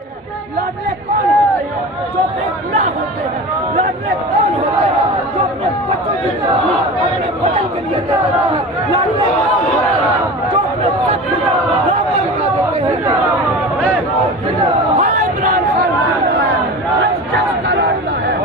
लड़ने कौन होते हैं जो बेगुनाह होते हैं? लड़ने कौन होते हैं जो अपने बच्चों की अपने वतन के लिए देते हैं? लड़ने कौन होते हैं जो अपने सब कुछ हाँ इमरान खान का लड़ना है।